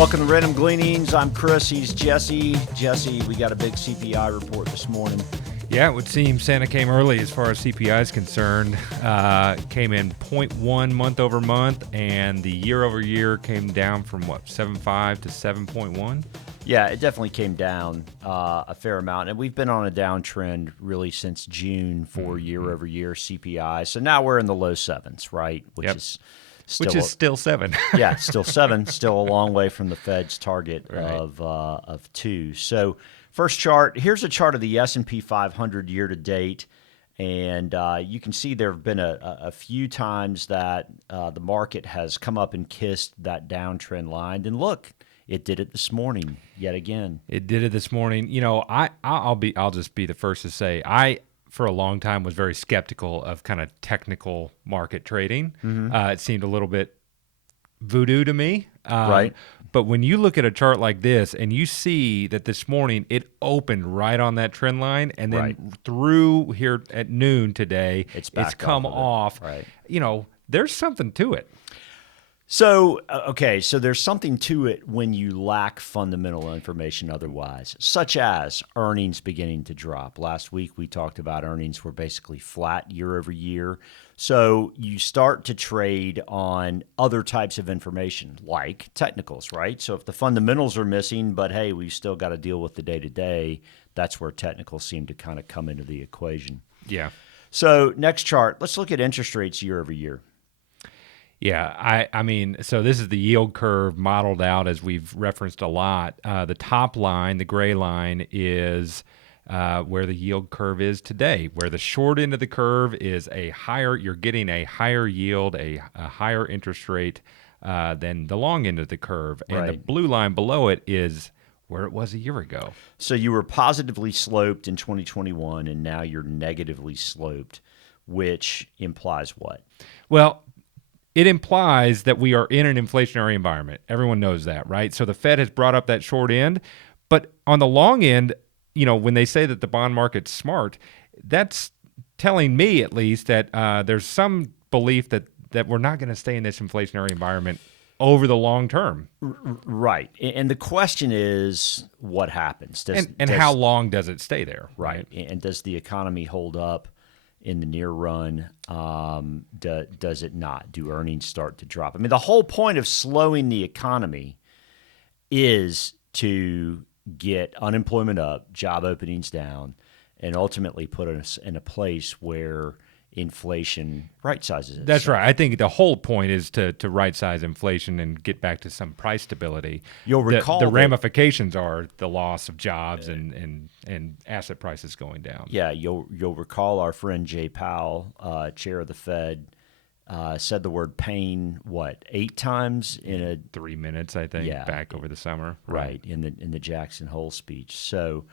Welcome to Random Gleanings. I'm Chris. He's Jesse. Jesse, we got a big CPI report this morning. Yeah, it would seem Santa came early as far as CPI is concerned. Came in 0.1 month over month, and the year over year came down from 7.5 to 7.1? Yeah, it definitely came down a fair amount. And we've been on a downtrend really since June for year over year CPI. So now we're in the low sevens, right? Which is still 7. Yeah, still 7. Still a long way from the Fed's target of 2. So first chart, here's a chart of the S&P 500 year to date. And you can see there have been a few times that the market has come up and kissed that downtrend line. And look, it did it this morning yet again. It did it this morning. You know, I'll just be the first to say I for a long time was very skeptical of kind of technical market trading. It seemed a little bit voodoo to me. Right. But when you look at a chart like this and you see that this morning it opened right on that trend line and then through here at noon today, it's come off. Right. You know, there's something to it. So, okay, so there's something to it when you lack fundamental information otherwise, such as earnings beginning to drop. Last week we talked about earnings were basically flat year over year. So you start to trade on other types of information like technicals, right? So if the fundamentals are missing, but hey, we've still got to deal with the day-to-day, that's where technicals seem to kind of come into the equation. Yeah. So next chart, let's look at interest rates year over year. Yeah, I mean, so this is the yield curve modeled out as we've referenced a lot. The top line, the gray line, is where the yield curve is today, where the short end of the curve is you're getting a higher yield, a higher interest rate than the long end of the curve. And the blue line below it is where it was a year ago. So you were positively sloped in 2021, and now you're negatively sloped, which implies what? Well, it implies that we are in an inflationary environment. Everyone knows that, right? So the Fed has brought up that short end. But on the long end, you know, when they say that the bond market's smart, that's telling me at least that there's some belief that we're not going to stay in this inflationary environment over the long term. Right. And the question is, what happens? How long does it stay there? Right. And does the economy hold up in the near run? Does it not? Do earnings start to drop? I mean, the whole point of slowing the economy is to get unemployment up, job openings down, and ultimately put us in a place where inflation right-sizes itself. That's right. I think the whole point is to right-size inflation and get back to some price stability. You'll recall the ramifications are the loss of jobs and asset prices going down. Yeah, you'll recall our friend Jay Powell, chair of the Fed, said the word pain 8 times in 3 minutes, I think, back over the summer. Right, in the Jackson Hole speech. So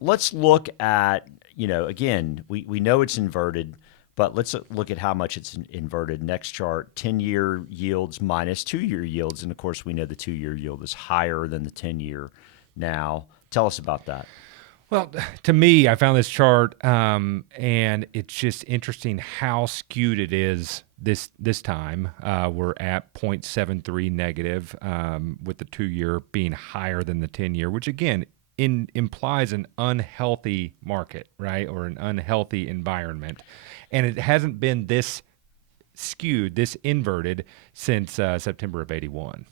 let's look at, again, we know it's inverted, but let's look at how much it's inverted. Next chart, 10-year yields minus 2-year yields. And, of course, we know the 2-year yield is higher than the 10-year now. Tell us about that. Well, to me, I found this chart, and it's just interesting how skewed it is this time. We're at 0.73 negative, with the 2-year being higher than the 10-year, which, again, implies an unhealthy market, right, or an unhealthy environment. And it hasn't been this skewed, this inverted since September of 81.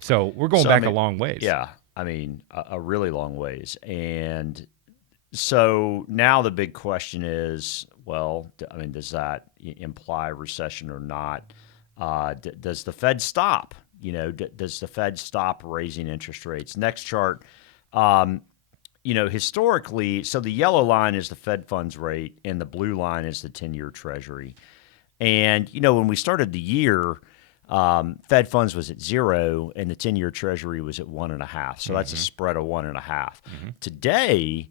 So we're going back a long ways. Yeah, I mean, a really long ways. And so now the big question is, well, I mean, does that imply recession or not? Does the Fed stop? Does the Fed stop raising interest rates? Next chart. Historically, so the yellow line is the Fed funds rate and the blue line is the 10-year Treasury. And, when we started the year, Fed funds was at 0 and the 10-year Treasury was at 1.5. So that's a spread of 1.5. Today,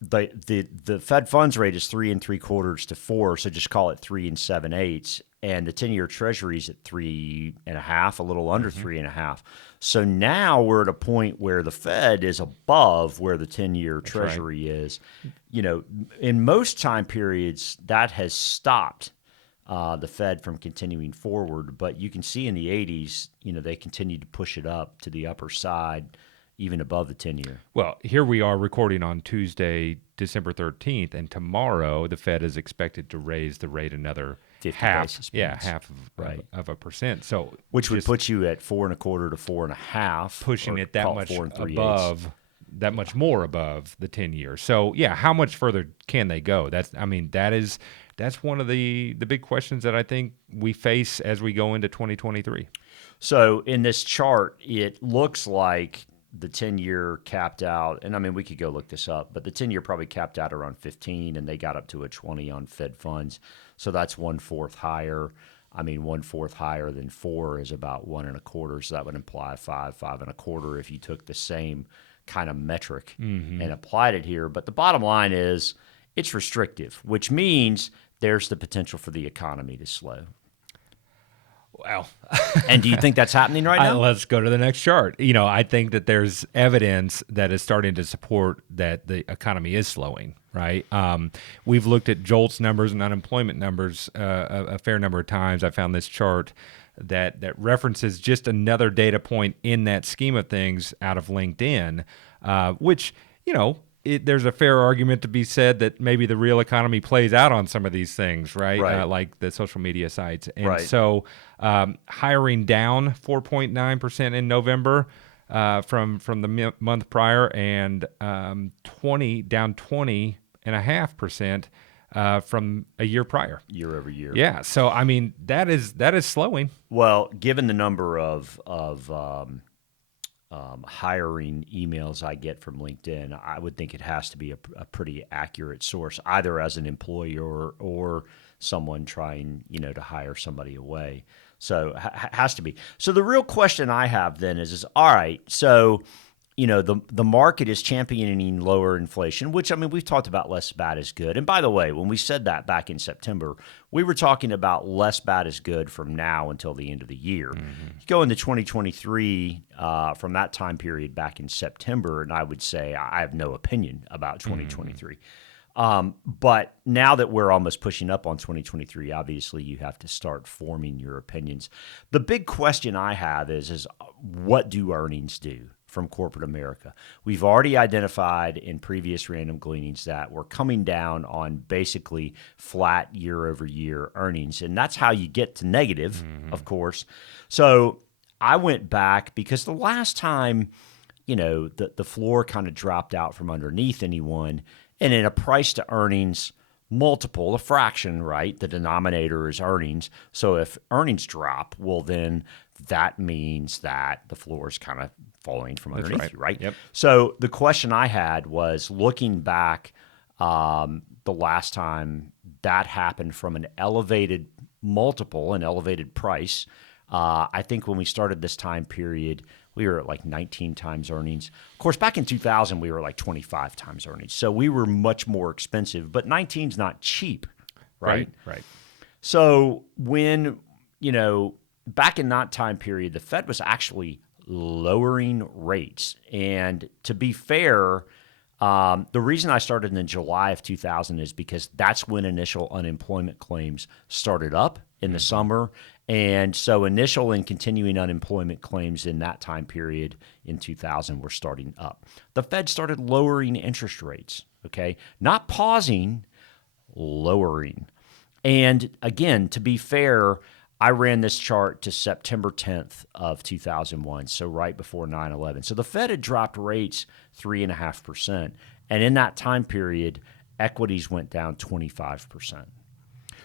the Fed funds rate is 3 3/4 to 4. So just call it 3 7/8. And the 10-year Treasury is at 3.5, a little under 3.5. So now we're at a point where the Fed is above where the 10-year Treasury is. In most time periods, that has stopped the Fed from continuing forward. But you can see in the 80s, they continued to push it up to the upper side, even above the 10-year. Well, here we are recording on Tuesday, December 13th, and tomorrow the Fed is expected to raise the rate another 50 half, basis points. half of a percent. So which would put you at 4.25 to 4.5, pushing it that much 4 3/8. above, that much more above the 10-year. So yeah, how much further can they go? That's one of the big questions that I think we face as we go into 2023. So in this chart, it looks like the 10-year capped out, and I mean, we could go look this up, but the 10-year probably capped out around 15, and they got up to a 20 on Fed funds. So that's 1/4 higher. I mean, 1/4 higher than 4 is about 1.25. So that would imply 5.25 if you took the same kind of metric and applied it here. But the bottom line is it's restrictive, which means there's the potential for the economy to slow. Well, and do you think that's happening right now? Let's go to the next chart. I think that there's evidence that is starting to support that the economy is slowing, right? We've looked at JOLTS numbers and unemployment numbers a fair number of times. I found this chart that references just another data point in that scheme of things out of LinkedIn, which, there's a fair argument to be said that maybe the real economy plays out on some of these things, right? Like the social media sites. And so hiring down 4.9% in November from the month prior, and down 20.5% from a year prior. Year over year. Yeah. So, I mean, that is slowing. Well, given the number of hiring emails I get from LinkedIn, I would think it has to be a pretty accurate source, either as an employer or someone trying, to hire somebody away. So has to be. So the real question I have then is all right, so the market is championing lower inflation, which, I mean, we've talked about less bad is good. And by the way, when we said that back in September, we were talking about less bad is good from now until the end of the year. You go into 2023 from that time period back in September, and I would say I have no opinion about 2023. But now that we're almost pushing up on 2023, obviously you have to start forming your opinions. The big question I have is what do earnings do from corporate America? We've already identified in previous Random Gleanings that we're coming down on basically flat year over year earnings. And that's how you get to negative, of course. So I went back because the last time, the floor kind of dropped out from underneath anyone, and in a price to earnings multiple, a fraction, right? The denominator is earnings. So if earnings drop, well, then that means that the floor is kind of falling from underneath you, right? Yep. So the question I had was looking back the last time that happened from an elevated multiple, an elevated price. I think when we started this time period, we were at like 19 times earnings. Of course, back in 2000, we were like 25 times earnings. So we were much more expensive, but 19's not cheap, right? Right. So when, back in that time period, the Fed was actually lowering rates. And to be fair, the reason I started in July of 2000 is because that's when initial unemployment claims started up in the summer. And so initial and continuing unemployment claims in that time period in 2000 were starting up. The Fed started lowering interest rates, okay? Not pausing, lowering. And again, to be fair, I ran this chart to September 10th of 2001, so right before 9/11. So the Fed had dropped rates 3.5%. And in that time period, equities went down 25%.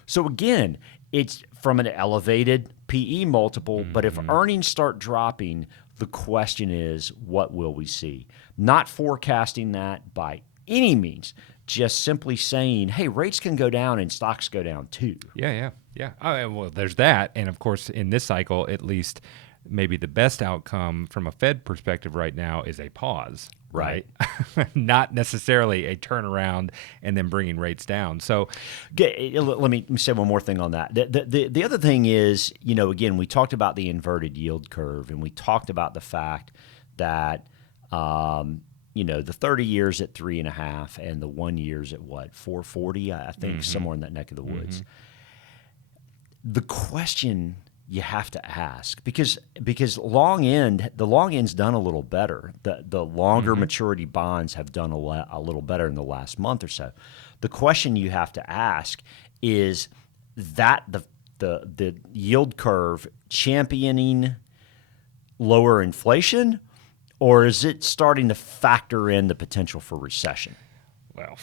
So again, it's from an elevated PE multiple, but if earnings start dropping, the question is, what will we see? Not forecasting that by any means, just simply saying, hey, rates can go down and stocks go down too. Yeah. Well, there's that. And of course, in this cycle, at least maybe the best outcome from a Fed perspective right now is a pause. Right. Not necessarily a turnaround and then bringing rates down. So let me say one more thing on that. The other thing is, again, we talked about the inverted yield curve, and we talked about the fact that, the 30 years at 3.5 and the 1 year's at what, 440, I think, somewhere in that neck of the woods. the question you have to ask, because the long end's done a little better. The longer maturity bonds have done a little better in the last month or so. The question you have to ask is that the yield curve championing lower inflation, or is it starting to factor in the potential for recession? Well,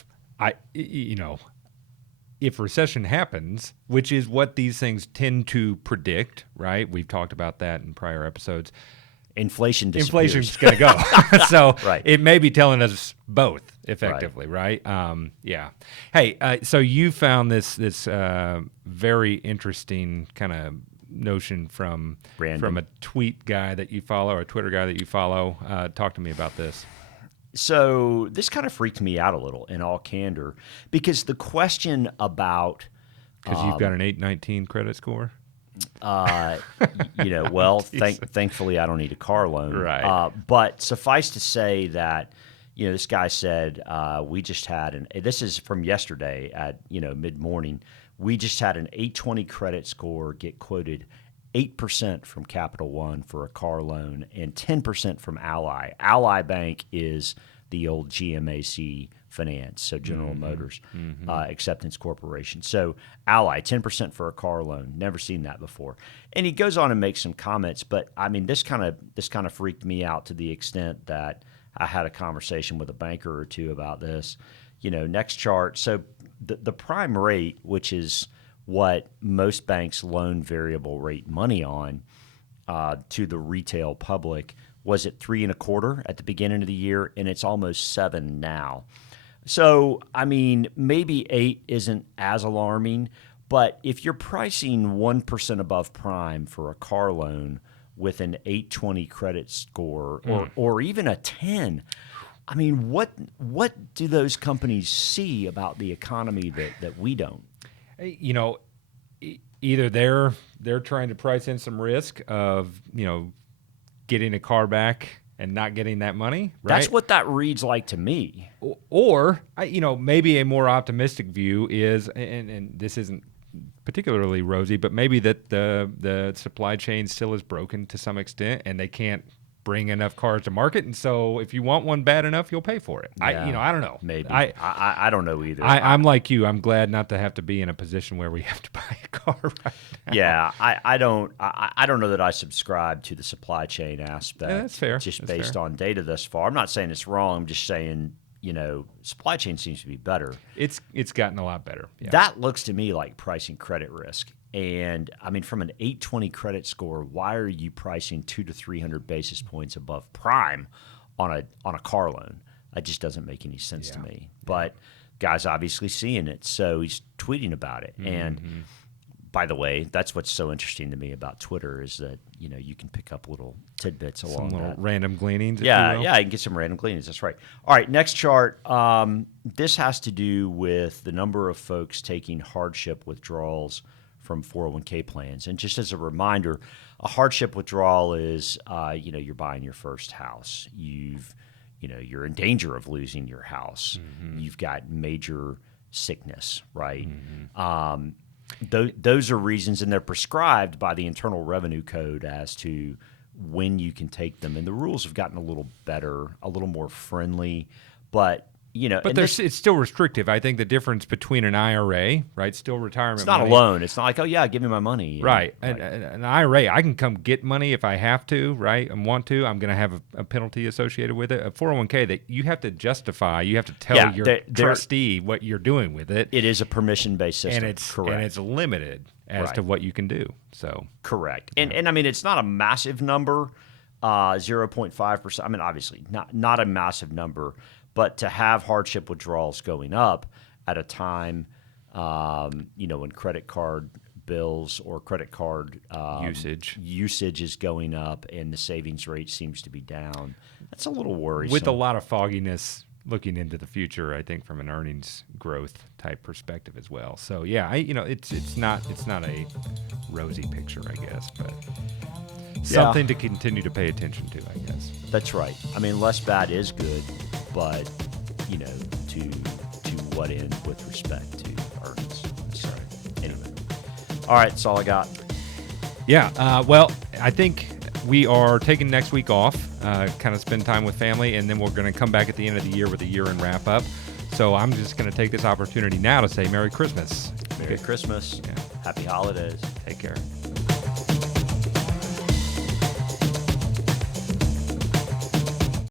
if recession happens, which is what these things tend to predict, right? We've talked about that in prior episodes. Inflation disappears. Inflation's going to go. So Right. It may be telling us both effectively, right? Yeah. Hey, so you found this very interesting kind of notion from a tweet guy that you follow, or a Twitter guy that you follow. Talk to me about this. So this kind of freaked me out a little, in all candor, because the question about Because you've got an 819 credit score? thankfully I don't need a car loan. Right. But suffice to say that, this guy said, we just had this is from yesterday at, mid-morning, we just had an 820 credit score get quoted 8% from Capital One for a car loan and 10% from Ally. Ally Bank is the old GMAC Finance, so General Motors Acceptance Corporation. So Ally, 10% for a car loan. Never seen that before. And he goes on and makes some comments, but I mean, this kind of freaked me out to the extent that I had a conversation with a banker or two about this. Next chart. So the prime rate, which is what most banks loan variable rate money on to the retail public, was at 3.25% at the beginning of the year, and it's almost 7% now. So, I mean, maybe 8 isn't as alarming, but if you're pricing 1% above prime for a car loan with an 820 credit score, or even a 10, I mean, what do those companies see about the economy that we don't? Either they're trying to price in some risk of getting a car back and not getting that money, right? That's what that reads like to me. Or maybe a more optimistic view is, and this isn't particularly rosy, but maybe that the supply chain still is broken to some extent, and they can't bring enough cars to market, and so if you want one bad enough, you'll pay for it. Yeah, I don't know. Maybe I don't know either. I'm like you. I'm glad not to have to be in a position where we have to buy a car right now. Yeah, I don't know that I subscribe to the supply chain aspect. Yeah, that's fair. Just based on data thus far. I'm not saying it's wrong. I'm just saying supply chain seems to be better. It's gotten a lot better. Yeah. That looks to me like pricing credit risk. And I mean, from an 820 credit score, why are you pricing 200 to 300 basis points above prime on a car loan? That just doesn't make any sense to me. But guy's obviously seeing it, so he's tweeting about it. And by the way, that's what's so interesting to me about Twitter is that you can pick up little tidbits along some little that. random gleanings. Yeah, you can get some random gleanings. That's right. All right, next chart. This has to do with the number of folks taking hardship withdrawals from 401k plans. And just as a reminder, a hardship withdrawal is, you're buying your first house. You're in danger of losing your house. You've got major sickness, right? Those are reasons, and they're prescribed by the Internal Revenue Code as to when you can take them. And the rules have gotten a little better, a little more friendly, but it's still restrictive. I think the difference between an IRA, right, still retirement it's not money, a loan. It's not like, oh, yeah, give me my money. Right. An IRA, I can come get money if I have to, right, and want to. I'm going to have a penalty associated with it. A 401k, that you have to justify, you have to tell your trustee what you're doing with it. It is a permission-based system. And it's limited as to what you can do. So correct. And I mean, it's not a massive number, 0.5%. I mean, obviously, not a massive number. But to have hardship withdrawals going up at a time, when credit card bills or credit card usage is going up and the savings rate seems to be down, that's a little worrisome. With a lot of fogginess looking into the future, I think, from an earnings growth type perspective as well. So yeah, it's not a rosy picture, I guess, but something to continue to pay attention to, I guess. That's right. I mean, less bad is good, but to what end with respect to earnings? So anyway, All right, that's all I got. Yeah. Well, I think we are taking next week off, kind of spend time with family, and then we're going to come back at the end of the year with a year-end wrap-up. So I'm just going to take this opportunity now to say Merry Christmas. Merry Christmas. Yeah. Happy holidays. Take care.